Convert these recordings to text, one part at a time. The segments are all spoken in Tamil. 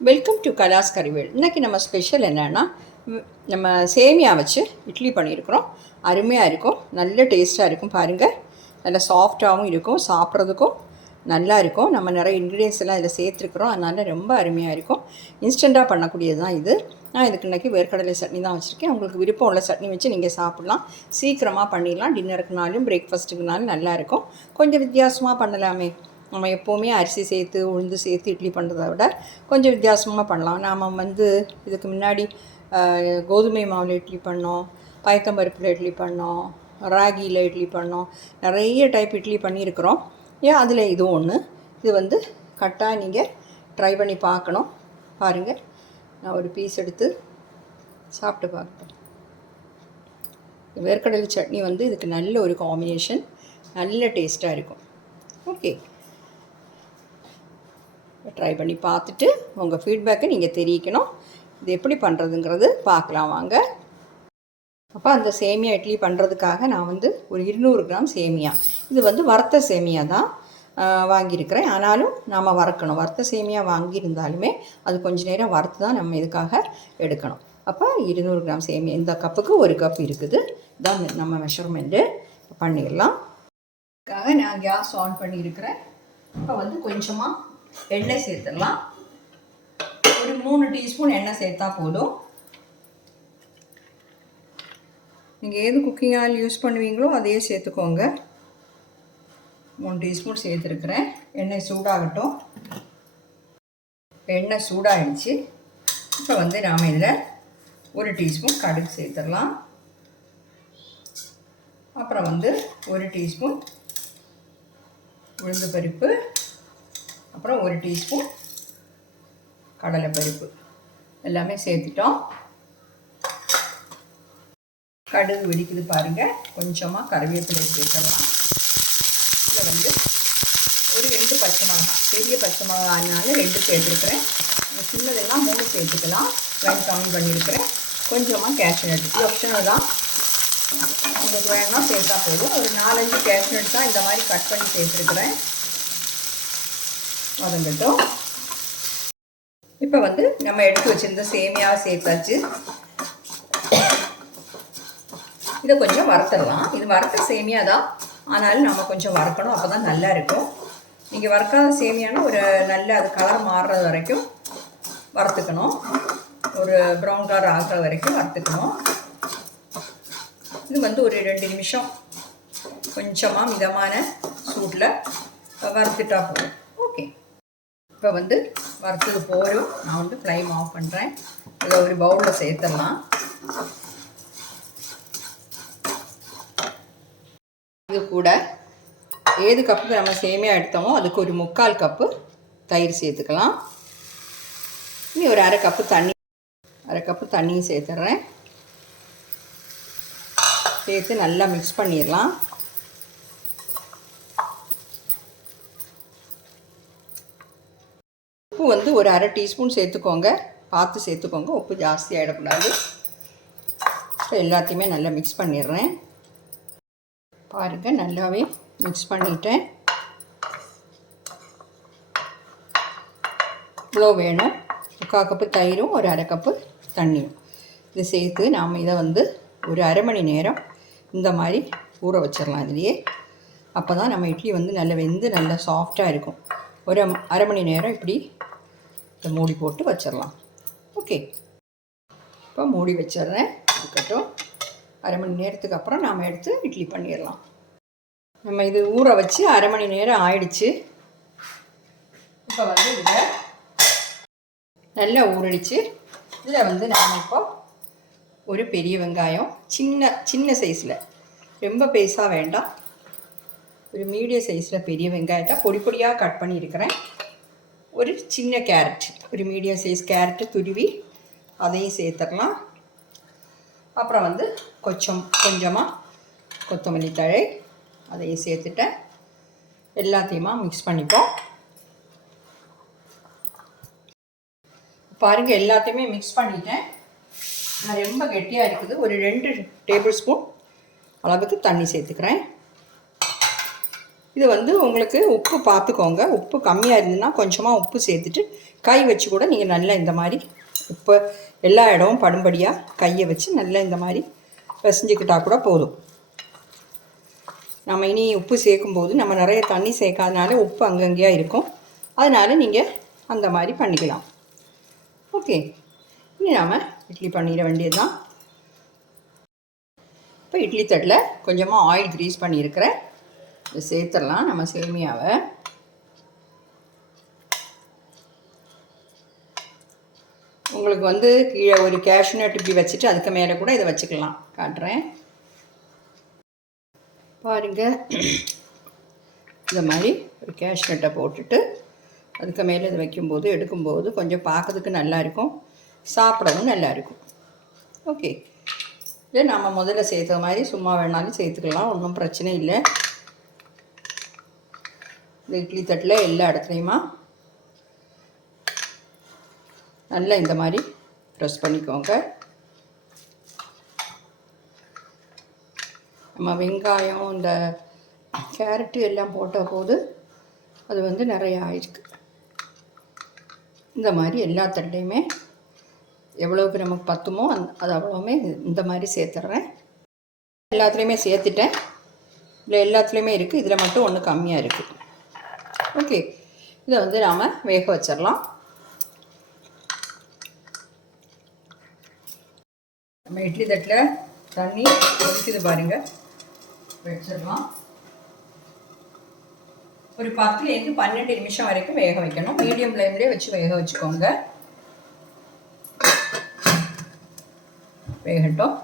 வெல்கம் டு கலாஸ் கறிவேல் இன்றைக்கி நம்ம ஸ்பெஷல் என்னென்னா நம்ம சேமியா வச்சு இட்லி பண்ணியிருக்கிறோம். அருமையாக இருக்கும். நல்ல டேஸ்ட்டாக இருக்கும் பாருங்கள் நல்ல சாஃப்டாகவும் இருக்கும். சாப்பிட்றதுக்கும் நல்லா இருக்கும். நம்ம நிறைய இன்க்ரீடியன்ஸ் எல்லாம் இதில் சேர்த்துருக்குறோம். அதனால் ரொம்ப அருமையாக இருக்கும். இன்ஸ்டண்ட்டாக பண்ணக்கூடியது தான் இது. நான் இதுக்கு இன்றைக்கி வேர்க்கடலை சட்னி தான் வச்சுருக்கேன். உங்களுக்கு விருப்பம் உள்ள சட்னி வச்சு நீங்கள் சாப்பிட்லாம். சீக்கிரமாக பண்ணிடலாம். டின்னருக்குனாலும் பிரேக்ஃபாஸ்ட்டுக்குனாலும் நல்லாயிருக்கும் கொஞ்சம் வித்தியாசமாக பண்ணலாமே. நம்ம எப்போவுமே அரிசி சேர்த்து உளுந்து சேர்த்து இட்லி பண்ணுறத விட கொஞ்சம் வித்தியாசமாக பண்ணலாம். நாம் வந்து இதுக்கு முன்னாடி கோதுமை மாவில் இட்லி பண்ணோம் பயத்தம்பருப்பில் இட்லி பண்ணோம் ராகியில் இட்லி பண்ணோம் நிறைய டைப் இட்லி பண்ணியிருக்கிறோம். ஏன் அதில் இது ஒன்று இது வந்து கட்டாக நீங்கள் ட்ரை பண்ணி பார்க்கணும். பாருங்கள் நான் ஒரு பீஸ் எடுத்து சாப்பிட்டு பார்க்குறேன். வேர்க்கடலை சட்னி வந்து இதுக்கு நல்ல ஒரு காம்பினேஷன் நல்ல டேஸ்ட்டாக இருக்கும். ஓகே ட்ரை பண்ணி பார்த்துட்டு உங்கள் ஃபீட்பேக்கை நீங்கள் தெரிவிக்கணும். இது எப்படி பண்ணுறதுங்கிறது பார்க்கலாம் வாங்க. அப்போ அந்த சேமியா இட்லி பண்ணுறதுக்காக நான் வந்து ஒரு இருநூறு கிராம் சேமியா. இது வந்து வறுத்த சேமியா தான் வாங்கியிருக்கிறேன். ஆனாலும் நாம் வறுக்கணும். வறுத்த சேமியா வாங்கியிருந்தாலுமே அது கொஞ்ச நேரம் வறுத்து தான் நம்ம இதுக்காக எடுக்கணும். அப்போ இருநூறு கிராம் சேமியா இந்த கப்புக்கு ஒரு கப் இருக்குது. தான் நம்ம மெஷர்மெண்ட்டு பண்ணிடலாம். அதுக்காக நான் கேஸ் ஆன் பண்ணியிருக்கிறேன். இப்போ வந்து கொஞ்சமாக எண்ணெய் சேர்த்துடலாம். ஒரு மூணு டீஸ்பூன் எண்ணெய் சேர்த்தா போதும். நீங்கள் ஏது குக்கிங் ஆயில் யூஸ் பண்ணுவீங்களோ அதையே சேர்த்துக்கோங்க. மூணு டீஸ்பூன் சேர்த்துருக்குறேன். எண்ணெய் சூடாகட்டும். எண்ணெய் சூடாகிடுச்சு இப்போ வந்து நாம் இதில் ஒரு டீஸ்பூன் கடுகு சேர்த்துடலாம். அப்புறம் வந்து ஒரு டீஸ்பூன் உளுந்து பருப்பு அப்புறம் ஒரு டீஸ்பூன் கடலைப்பருப்பு. எல்லாமே சேர்த்துட்டோம். கடுகு வெடிக்குது பாருங்கள் கொஞ்சமாக கருவேப்பிலை சேர்க்கலாம். இதில் வந்து ஒரு ரெண்டு பச்சை மிளகாய் பெரிய பச்சை மிளகாய்னால ரெண்டு சேர்த்துருக்குறேன். சின்னதெல்லாம் மூணு சேர்த்துக்கலாம். ஃப்ரைன் கம்மி பண்ணியிருக்கிறேன் கொஞ்சமாக கேஷ்நட் இது ஆப்ஷனல் தான். உங்களுக்கு வேணால் சேர்த்தா போதும். ஒரு நாலஞ்சு கேஷ்நட் தான் இந்த மாதிரி கட் பண்ணி சேர்த்துருக்குறேன். வதங்கட்டும். இப்போ வந்து நம்ம எடுத்து வச்சுருந்த சேமியா சேர்த்தாச்சு இதை கொஞ்சம் வறுத்துடலாம். இது வறுத்த சேமியா தான். ஆனாலும் நம்ம கொஞ்சம் வறுக்கணும். அப்போ தான் நல்லா இருக்கும். நீங்கள் வறுக்காத சேமியானா ஒரு நல்ல அது கலர் மாறுறது வரைக்கும் வறுத்துக்கணும். ஒரு ப்ரௌன் கலர் ஆகிற வரைக்கும் வறுத்துக்கணும். இது வந்து ஒரு ரெண்டு நிமிஷம் கொஞ்சமாக மிதமான சூட்டில் வறுத்துட்டா போதும். இப்போ வந்து வறுத்தது போரும் நான் வந்து ஃப்ளைம் ஆஃப் பண்ணுறேன் இதை ஒரு பவுலில் சேர்த்துடலாம். இது கூட ஏது கப்புக்கு நம்ம சேமியா எடுத்தோமோ அதுக்கு ஒரு முக்கால் கப்பு தயிர் சேர்த்துக்கலாம். இனி ஒரு அரை கப்பு தண்ணி அரை கப்பு தண்ணியும் சேர்த்துட்றேன். சேர்த்து நல்லா மிக்ஸ் பண்ணிடலாம். உப்பு வந்து ஒரு அரை டீஸ்பூன் சேர்த்துக்கோங்க. பார்த்து சேர்த்துக்கோங்க. உப்பு ஜாஸ்தி ஆகிடக்கூடாது எல்லாத்தையுமே நல்லா மிக்ஸ் பண்ணிடுறேன். பாருங்கள் நல்லாவே மிக்ஸ் பண்ணிட்டேன். இவ்வளோ வேணும். முக்கால் கப்பு தயிரும் ஒரு அரை கப்பு தண்ணியும். இது சேர்த்து நாம் இதை வந்து ஒரு அரை மணி நேரம் இந்த மாதிரி ஊற வச்சிடலாம் இதுலேயே. அப்போ தான் நம்ம இட்லி வந்து நல்லா வெந்து நல்லா சாஃப்டாக இருக்கும். ஒரு அரை மணி நேரம் இப்படி இதை மூடி போட்டு வச்சிடலாம். ஓகே இப்போ மூடி வச்சிடுறேன். இருக்கட்டும். அரை மணி நேரத்துக்கு அப்புறம் நாம் எடுத்து இட்லி பண்ணிடலாம். நம்ம இது ஊற வச்சு அரை மணி நேரம் ஆயிடுச்சு. இப்போ வந்து இதில் நல்லா ஊறிடுச்சு. இதில் வந்து நாம் இப்போ ஒரு பெரிய வெங்காயம் சின்ன சின்ன சைஸில் ரொம்ப பெருசாக வேண்டாம். ஒரு மீடியம் சைஸில் பெரிய வெங்காயத்தை பொடி பொடியாக கட் பண்ணியிருக்கிறேன். ஒரு சின்ன கேரட் ஒரு மீடியம் சைஸ் கேரட்டு துருவி அதையும் சேர்த்துடலாம் அப்புறம் வந்து கொஞ்சம் கொஞ்சமாக கொத்தமல்லி தழை அதையும் சேர்த்துட்டேன். எல்லாத்தையுமா மிக்ஸ் பண்ணிப்போம். பாருங்கள் எல்லாத்தையுமே மிக்ஸ் பண்ணிட்டேன். நான் ரொம்ப கெட்டியாக இருக்குது. ஒரு ரெண்டு டேபிள் ஸ்பூன் அளவுக்கு தண்ணி சேர்த்துக்கிறேன். இது வந்து உங்களுக்கு உப்பு பார்த்துக்கோங்க உப்பு கம்மியாக இருந்ததுன்னா கொஞ்சமாக உப்பு சேர்த்துட்டு கை வச்சு கூட நீங்கள் நல்லா இந்த மாதிரி உப்பு எல்லா இடமும் படும்படியாக கையை வச்சு நல்லா இந்த மாதிரி பிசைஞ்சிக்கிட்டால் கூட போதும். நம்ம இனி உப்பு சேர்க்கும்போது நம்ம நிறைய தண்ணி சேர்க்காதனால உப்பு அங்கங்கேயாக இருக்கும். அதனால் நீங்கள் அந்த மாதிரி பண்ணிக்கலாம். ஓகே. இனி நாம் இட்லி பண்ணிட வேண்டியது தான் இப்போ இட்லி தட்டில் கொஞ்சமாக ஆயில் க்ரீஸ் பண்ணியிருக்கிறேன். சேர்த்துடலாம் நம்ம சேமியாவை. உங்களுக்கு வந்து கீழே ஒரு கேஷ்நட் இப்படி வச்சுட்டு அதுக்கு மேலே கூட இதை வச்சுக்கலாம். காட்டுறேன். பாருங்கள் இந்த மாதிரி ஒரு கேஷ்நட்டை போட்டுட்டு அதுக்கு மேலே இதை வைக்கும்போது எடுக்கும்போது கொஞ்சம் பார்க்கறதுக்கு நல்லா இருக்கும். சாப்பிடவும் நல்லாயிருக்கும் ஓகே இல்லை நம்ம முதல்ல சேர்த்த மாதிரி சும்மா வேணாலும் சேர்த்துக்கலாம். ஒன்றும் பிரச்சனை இல்லை. இந்த இட்லி தட்டில் எல்லா இடத்துலையுமா? நல்லா இந்த மாதிரி ப்ரெஸ் பண்ணிக்கோங்க. நம்ம வெங்காயம் இந்த கேரட்டு எல்லாம் போட்ட போது அது வந்து நிறைய ஆயிருக்கு. இந்த மாதிரி எல்லா தட்டையுமே எவ்வளோக்கு நமக்கு பத்துமோ அந் அது அவ்வளோவுமே இந்த மாதிரி சேர்த்துட்றேன் எல்லாத்துலேயுமே சேர்த்துட்டேன். இதில் எல்லாத்துலேயுமே இருக்குது இதில் மட்டும் ஒன்று கம்மியாக இருக்குது ஓகே. இதை வந்து நாம் வேக வச்சிடலாம். நம்ம இட்லி தட்டில் தண்ணி கொதிக்குது பாருங்கள் வச்சிடலாம். ஒரு பத்துலேருந்து பன்னெண்டு நிமிஷம் வரைக்கும் வேக வைக்கணும். மீடியம் ஃப்ளேம்லேயே வச்சு வேக வச்சுக்கோங்க. வேகட்டும்.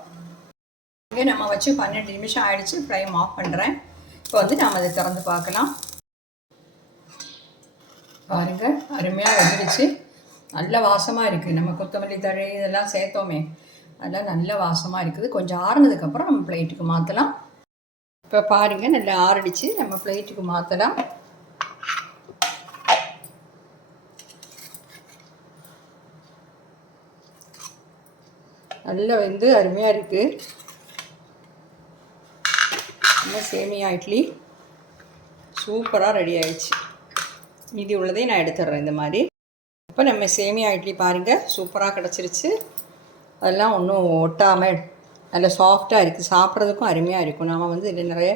இங்கே நம்ம வச்சு பன்னெண்டு நிமிஷம் ஆயிடுச்சு. ஃப்ளேம் ஆஃப் பண்ணுறேன் இப்போ வந்து நாம் அதை திறந்து பார்க்கலாம். பாருங்கள் அருமையாக வெந்துடுச்சு நல்ல வாசமாக இருக்குது நம்ம கொத்தமல்லி தழை இதெல்லாம் சேர்த்தோமே. அதெல்லாம் நல்ல வாசமாக இருக்குது. கொஞ்சம் ஆறுனதுக்கப்புறம் நம்ம பிளேட்டுக்கு மாற்றலாம் இப்போ பாருங்கள் நல்லா ஆறடிச்சு. நம்ம பிளேட்டுக்கு மாற்றலாம் நல்லா வந்து அருமையாக இருக்குது நம்ம சேமியா இட்லி. சூப்பராக ரெடி ஆயிடுச்சு. மீதி உள்ளதையும் நான் எடுத்துடுறேன் இந்த மாதிரி. இப்போ நம்ம சேமியா இட்லி பாருங்கள் சூப்பராக கிடச்சிருச்சு. அதெல்லாம் ஒன்றும் ஒட்டாமல் நல்ல சாஃப்டாக இருக்குது சாப்பிட்றதுக்கும் அருமையாக இருக்கும். நாம் வந்து இதில் நிறைய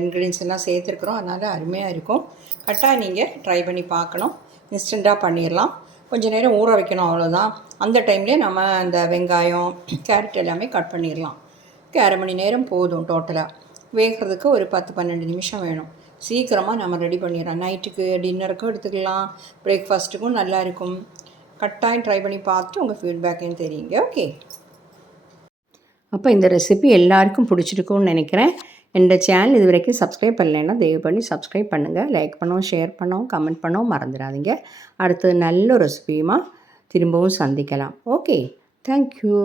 இன்க்ரீடியன்ஸ் எல்லாம் சேர்த்துருக்குறோம். அதனால் அருமையாக இருக்கும். கரெக்டாக நீங்கள் ட்ரை பண்ணி பார்க்கணும். இன்ஸ்டண்ட்டாக பண்ணிடலாம். கொஞ்சம் நேரம் ஊற வைக்கணும் அவ்வளோதான் அந்த டைம்லேயே நம்ம அந்த வெங்காயம் கேரட் எல்லாமே கட் பண்ணிடலாம். அரை மணி நேரம் போதும் டோட்டலாக வேகிறதுக்கு ஒரு பத்து பன்னெண்டு நிமிஷம் வேணும். சீக்கிரமாக நம்ம ரெடி பண்ணிடலாம். நைட்டுக்கு டின்னருக்கும் எடுத்துக்கலாம். பிரேக்ஃபாஸ்ட்டுக்கும் நல்லா இருக்கும். கட்டாயம் ட்ரை பண்ணி பார்த்துட்டு உங்கள் ஃபீட்பேக்கையும் தெரியுங்க. ஓகே அப்போ இந்த ரெசிபி எல்லாருக்கும் பிடிச்சிருக்கும்னு நினைக்கிறேன். இந்த சேனல் இது வரைக்கும் சப்ஸ்கிரைப் பண்ணலைன்னா தயவு பண்ணி சப்ஸ்கிரைப் பண்ணுங்கள் லைக் பண்ணவும் ஷேர் பண்ணவும் கமெண்ட் பண்ணவும் மறந்துடாதீங்க. அடுத்தது நல்ல ரெசிபியுமா திரும்பவும் சந்திக்கலாம். Okay thank you